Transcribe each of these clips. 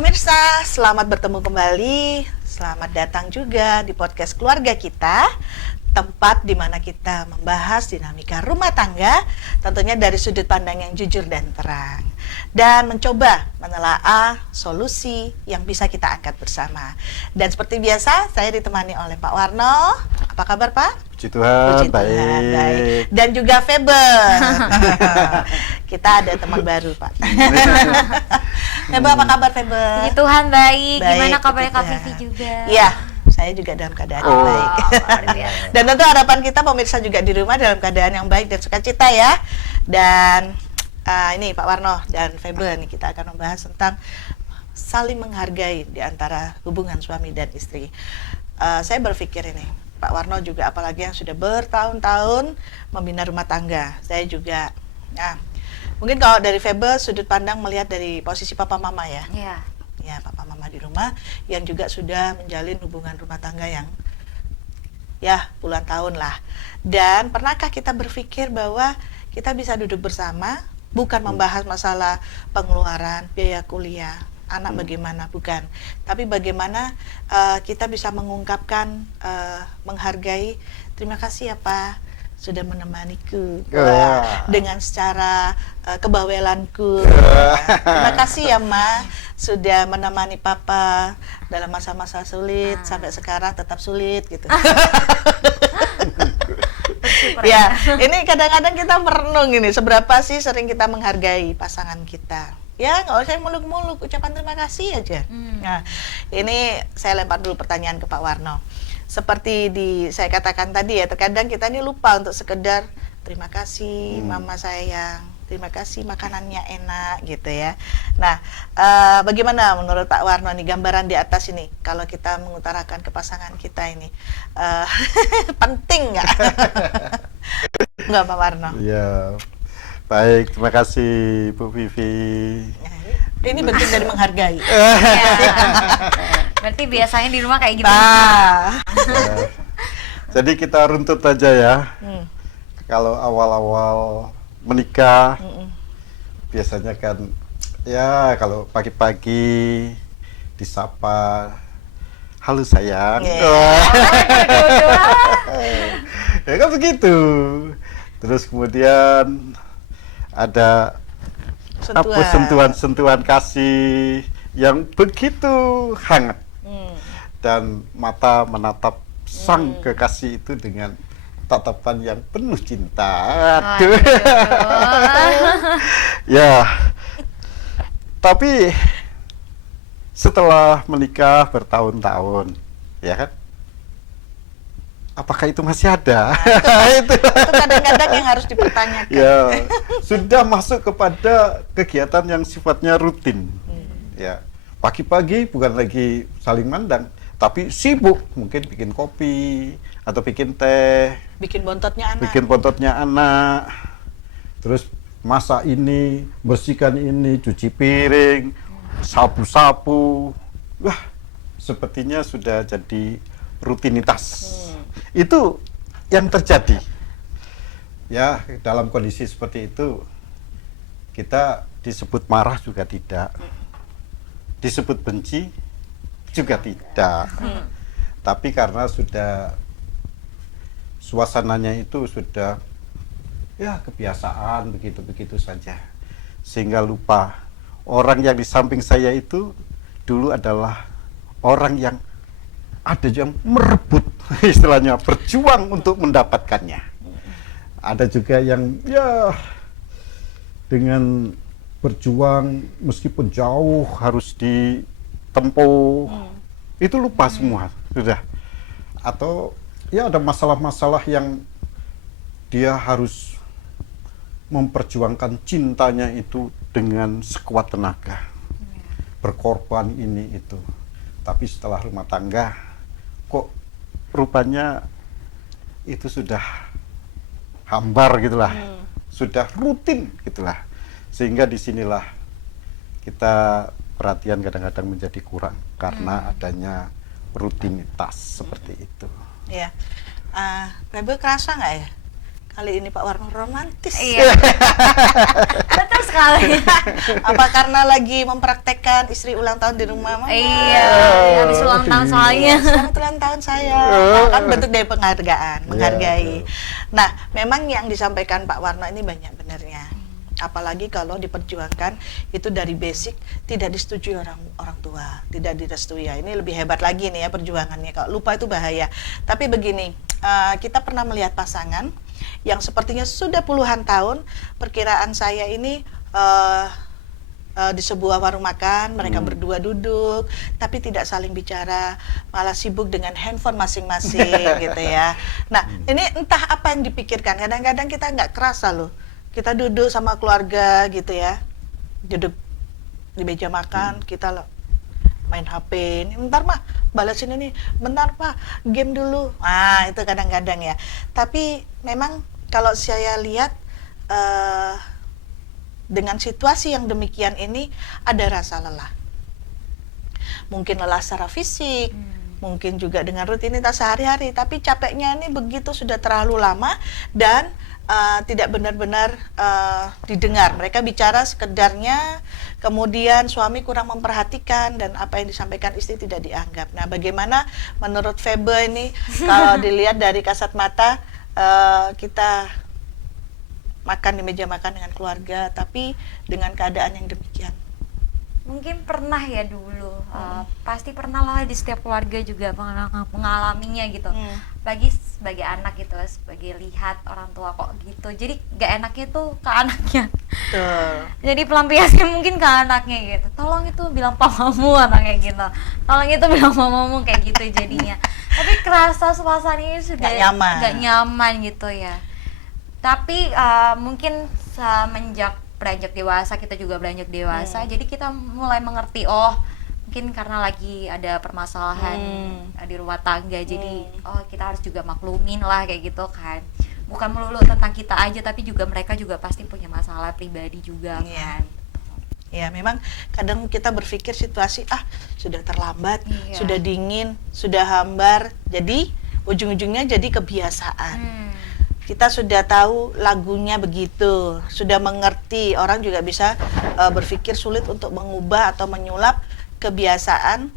Pemirsa, selamat bertemu kembali. Selamat datang juga di podcast keluarga kita, tempat di mana kita membahas dinamika rumah tangga, tentunya dari sudut pandang yang jujur dan terang, dan mencoba menelaah solusi yang bisa kita angkat bersama. Dan seperti biasa, saya ditemani oleh Pak Warno. Apa kabar, Pak? Puji Tuhan, Puji Tuhan, baik. Dan juga Feber. Kita ada teman baru, Pak. Feber, apa kabar, Feber? Puji Tuhan, baik. Gimana kabarnya Kak puji Vivi Tuhan. juga? Iya, saya juga dalam keadaan yang baik. Luar biasa. Dan tentu harapan kita pemirsa juga di rumah dalam keadaan yang baik dan sukacita ya. Dan ini Pak Warno dan Feber nih, kita akan membahas tentang saling menghargai di antara hubungan suami dan istri. Saya berpikir ini, Pak Warno juga apalagi yang sudah bertahun-tahun membina rumah tangga. Saya juga, mungkin kalau dari Feber sudut pandang melihat dari posisi papa mama ya. Iya. Ya, papa mama di rumah yang juga sudah menjalin hubungan rumah tangga yang ya puluhan tahun lah. Dan pernahkah kita berpikir bahwa kita bisa duduk bersama, bukan membahas masalah pengeluaran, biaya kuliah, anak bagaimana, bukan. Tapi bagaimana kita bisa mengungkapkan, menghargai, terima kasih ya Pak, sudah menemaniku dengan secara kebawelanku. Terima kasih ya Ma, sudah menemani Papa dalam masa-masa sulit sampai sekarang tetap sulit gitu. Ya, ini kadang-kadang kita merenung ini, seberapa sih sering kita menghargai pasangan kita. Ya, nggak usah muluk-muluk, ucapan terima kasih aja. Nah, ini saya lempar dulu pertanyaan ke Pak Warno. Seperti saya katakan tadi ya, terkadang kita ini lupa untuk sekedar terima kasih mama sayang, terima kasih makanannya enak gitu ya. Nah, bagaimana menurut Pak Warno nih gambaran di atas ini kalau kita mengutarakan ke pasangan kita ini penting nggak? Nggak Pak Warno? Ya, baik, terima kasih Bu Vivi. Ini bentuk dari menghargai. Berarti biasanya di rumah kayak gitu. Jadi kita runtut aja ya. Kalau awal-awal menikah, biasanya kan ya kalau pagi-pagi disapa, halo sayang. Ya kan begitu. Terus kemudian ada sentuhan kasih yang begitu hangat, dan mata menatap sang kekasih itu dengan tatapan yang penuh cinta. Aduh. Ya, tapi setelah menikah bertahun-tahun, ya kan, apakah itu masih ada? Itu kadang-kadang yang harus dipertanyakan. Ya, sudah masuk kepada kegiatan yang sifatnya rutin. Ya, pagi-pagi bukan lagi saling mandang, tapi sibuk, mungkin bikin kopi atau bikin teh, bikin bontotnya anak, terus masak ini, bersihkan ini, cuci piring, sapu-sapu. Wah, sepertinya sudah jadi rutinitas. Itu yang terjadi. Ya, dalam kondisi seperti itu kita disebut marah juga tidak, disebut benci juga tidak. Tapi karena sudah suasananya itu sudah ya kebiasaan begitu-begitu saja, sehingga lupa orang yang di samping saya itu dulu adalah orang yang ada yang merebut, istilahnya berjuang untuk mendapatkannya. Ada juga yang ya dengan berjuang meskipun jauh harus ditempuh, itu lupa semua sudah. Atau ya ada masalah-masalah yang dia harus memperjuangkan cintanya itu dengan sekuat tenaga, berkorban ini itu. Tapi setelah rumah tangga kok rupanya itu sudah hambar gitulah, sudah rutin gitulah, sehingga disinilah kita perhatian kadang-kadang menjadi kurang karena adanya rutinitas seperti itu. Iya, Rebel kerasa nggak ya? Kali ini Pak Warno romantis. Iya. Betul sekali. Apa karena lagi mempraktekkan istri ulang tahun di rumah mama? Iya, habis ulang tahun soalnya. Selamat ulang tahun saya. Kan bentuk dari penghargaan, menghargai. Nah, memang yang disampaikan Pak Warno ini banyak benarnya. Apalagi kalau diperjuangkan itu dari basic tidak disetujui orang tua, tidak direstui. Ya, ini lebih hebat lagi nih ya perjuangannya. Kalau lupa itu bahaya. Tapi begini, kita pernah melihat pasangan yang sepertinya sudah puluhan tahun, perkiraan saya ini di sebuah warung makan, mereka berdua duduk, tapi tidak saling bicara, malah sibuk dengan handphone masing-masing gitu ya. Nah, ini entah apa yang dipikirkan. Kadang-kadang kita nggak kerasa loh. Kita duduk sama keluarga gitu ya, duduk di meja makan, kita main HP, ini bentar mah balasin ini, bentar pak game dulu, itu kadang-kadang ya. Tapi memang kalau saya lihat dengan situasi yang demikian ini ada rasa lelah, mungkin lelah secara fisik, mungkin juga dengan rutinitas sehari-hari, tapi capeknya ini begitu sudah terlalu lama dan tidak benar-benar didengar. Mereka bicara sekedarnya, kemudian suami kurang memperhatikan dan apa yang disampaikan istri tidak dianggap. Nah, bagaimana menurut Febe ini kalau dilihat dari kasat mata, kita makan di meja makan dengan keluarga, tapi dengan keadaan yang demikian? Mungkin pernah ya dulu, pasti pernah lah di setiap keluarga juga mengalaminya gitu. Bagi sebagai anak gitu, sebagai lihat orang tua kok gitu, jadi gak enaknya tuh ke anaknya. Betul. Jadi pelampiasnya mungkin ke anaknya gitu, tolong itu bilang papamu anaknya gitu, tolong itu bilang mamamu kayak gitu jadinya. Tapi kerasa suasananya sudah gak nyaman gitu ya. Tapi mungkin semenjak beranjak dewasa, kita juga beranjak dewasa, jadi kita mulai mengerti, oh mungkin karena lagi ada permasalahan di rumah tangga, jadi oh kita harus juga maklumin lah kayak gitu kan. Bukan melulu tentang kita aja, tapi juga mereka juga pasti punya masalah pribadi juga kan. Ya, memang kadang kita berpikir situasi sudah terlambat, sudah dingin, sudah hambar, jadi ujung-ujungnya jadi kebiasaan. Kita sudah tahu lagunya begitu, sudah mengerti, orang juga bisa berpikir sulit untuk mengubah atau menyulap kebiasaan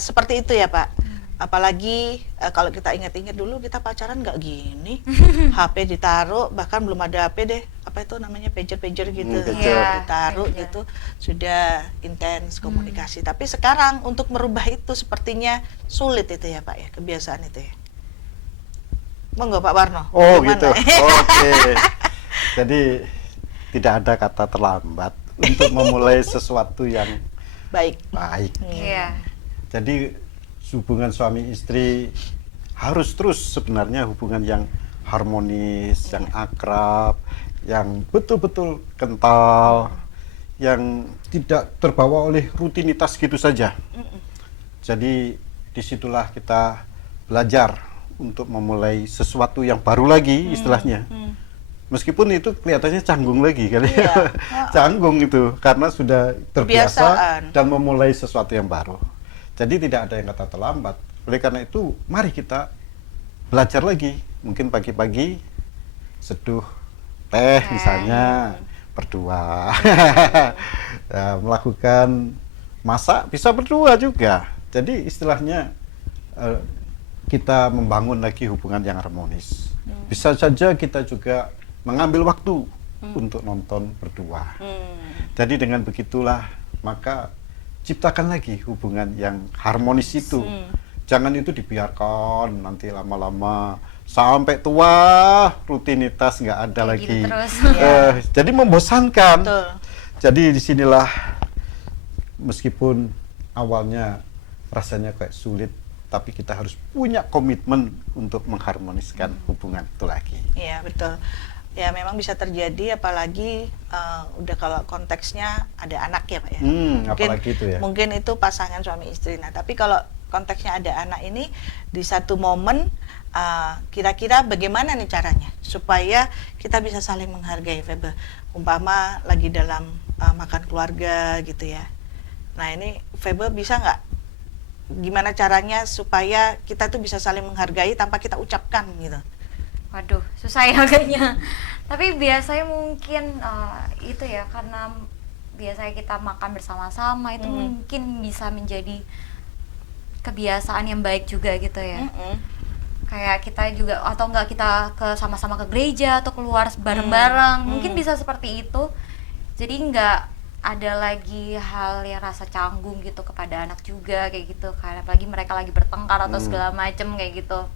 seperti itu ya Pak. Apalagi kalau kita ingat-ingat dulu kita pacaran nggak gini, HP ditaruh, bahkan belum ada HP deh, apa itu namanya pager gitu, ditaruh gitu, sudah intens komunikasi. Tapi sekarang untuk merubah itu sepertinya sulit itu ya Pak ya, kebiasaan itu ya. Monggo Pak Warno. Oh gitu. Oke. Jadi tidak ada kata terlambat untuk memulai sesuatu yang baik. Iya. Jadi hubungan suami istri harus terus sebenarnya hubungan yang harmonis, yang akrab, yang betul-betul kental, yang tidak terbawa oleh rutinitas gitu saja. Jadi disitulah kita belajar untuk memulai sesuatu yang baru lagi istilahnya. Meskipun itu kelihatannya canggung lagi kali ya. Canggung itu karena sudah terbiasa dan memulai sesuatu yang baru. Jadi tidak ada yang kata terlambat. Oleh karena itu mari kita belajar lagi. Mungkin pagi-pagi seduh teh misalnya berdua. Ya, melakukan masak bisa berdua juga. Jadi istilahnya kita membangun lagi hubungan yang harmonis. Bisa saja kita juga mengambil waktu untuk nonton berdua. Jadi dengan begitulah maka ciptakan lagi hubungan yang harmonis itu. Jangan itu dibiarkan nanti lama-lama sampai tua rutinitas nggak ada kayak lagi. Gitu terus. Jadi membosankan. Betul. Jadi disinilah meskipun awalnya rasanya kayak sulit, tapi kita harus punya komitmen untuk mengharmoniskan hubungan itu lagi. Iya betul. Ya memang bisa terjadi, apalagi udah kalau konteksnya ada anak ya Pak ya. Apalagi itu ya. Mungkin itu pasangan suami istri. Nah tapi kalau konteksnya ada anak ini di satu momen, kira-kira bagaimana nih caranya supaya kita bisa saling menghargai, Febe? Umpama lagi dalam makan keluarga gitu ya. Nah ini Febe bisa nggak? Gimana caranya supaya kita tuh bisa saling menghargai tanpa kita ucapkan gitu? Waduh, susah ya kayaknya. Tapi biasanya mungkin itu ya, karena biasanya kita makan bersama-sama itu mungkin bisa menjadi kebiasaan yang baik juga gitu ya. Kayak kita juga, atau enggak kita sama-sama ke gereja atau keluar bareng-bareng, mungkin bisa seperti itu. Jadi enggak ada lagi hal yang rasa canggung gitu kepada anak juga kayak gitu kan, apalagi mereka lagi bertengkar atau segala macem kayak gitu.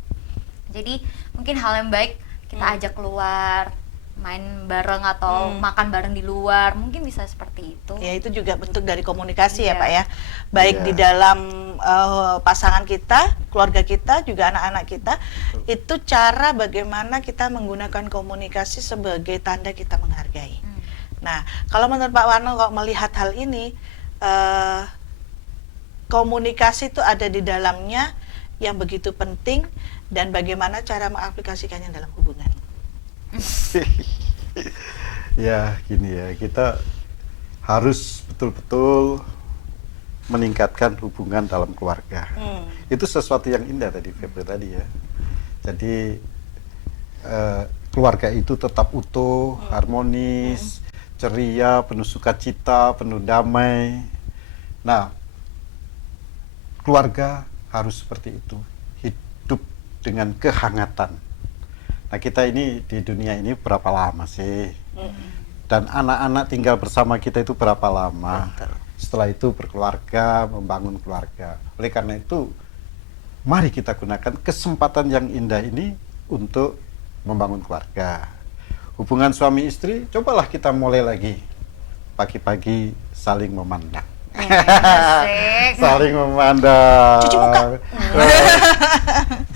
Jadi mungkin hal yang baik kita ajak keluar, main bareng atau makan bareng di luar, mungkin bisa seperti itu. Ya, itu juga bentuk dari komunikasi ya Pak ya, baik di dalam pasangan kita, keluarga kita, juga anak-anak kita. Itu cara bagaimana kita menggunakan komunikasi sebagai tanda kita menghargai. Nah, kalau menurut Pak Warno kok melihat hal ini, komunikasi itu ada di dalamnya yang begitu penting, dan bagaimana cara mengaplikasikannya dalam hubungan. Ya gini ya, kita harus betul-betul meningkatkan hubungan dalam keluarga. Itu sesuatu yang indah tadi Febri tadi ya. Jadi keluarga itu tetap utuh, harmonis, ceria, penuh sukacita, penuh damai. Nah, keluarga harus seperti itu, hidup dengan kehangatan. Nah, kita ini di dunia ini berapa lama sih? Dan anak-anak tinggal bersama kita itu berapa lama? Setelah itu berkeluarga, membangun keluarga. Oleh karena itu, mari kita gunakan kesempatan yang indah ini untuk membangun keluarga. Hubungan suami istri, cobalah kita mulai lagi. Pagi-pagi saling memandang. Saling memandang. Cuci muka.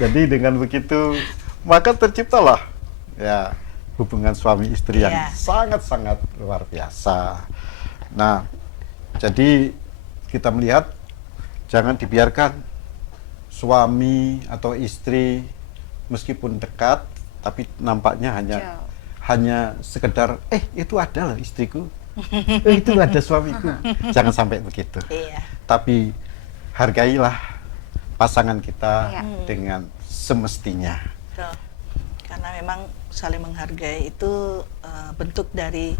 Jadi dengan begitu, maka terciptalah ya hubungan suami istri yang sangat-sangat luar biasa. Nah, jadi kita melihat jangan dibiarkan suami atau istri meskipun dekat tapi nampaknya hanya sekedar itu adalah istriku, itu ada suamiku. Jangan sampai begitu. Tapi hargailah pasangan kita dengan semestinya. Karena memang saling menghargai itu bentuk dari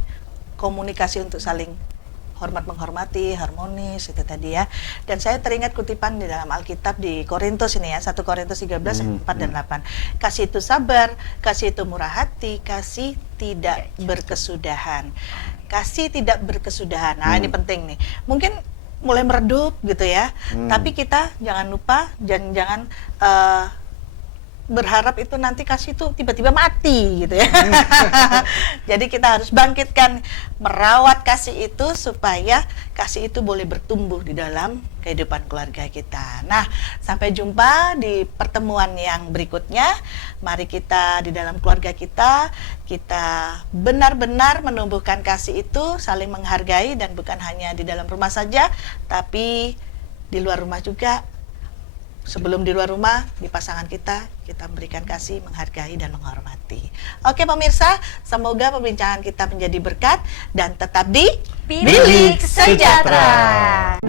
komunikasi untuk saling hormat menghormati, harmonis itu tadi ya. Dan saya teringat kutipan di dalam Alkitab di Korintus ini ya, 1 Korintus 13 4 dan 8. Kasih itu sabar, kasih itu murah hati, kasih tidak berkesudahan. Kasih tidak berkesudahan. Nah, ini penting nih. Mungkin mulai meredup gitu ya. Tapi kita jangan lupa, jangan berharap itu nanti kasih itu tiba-tiba mati gitu ya. Jadi kita harus bangkitkan, merawat kasih itu supaya kasih itu boleh bertumbuh di dalam kehidupan keluarga kita. Nah, sampai jumpa di pertemuan yang berikutnya. Mari kita di dalam keluarga kita benar-benar menumbuhkan kasih itu, saling menghargai, dan bukan hanya di dalam rumah saja, tapi di luar rumah juga. Sebelum di luar rumah, di pasangan kita memberikan kasih, menghargai, dan menghormati. Oke pemirsa, semoga perbincangan kita menjadi berkat dan tetap di Bilik Sejahtera.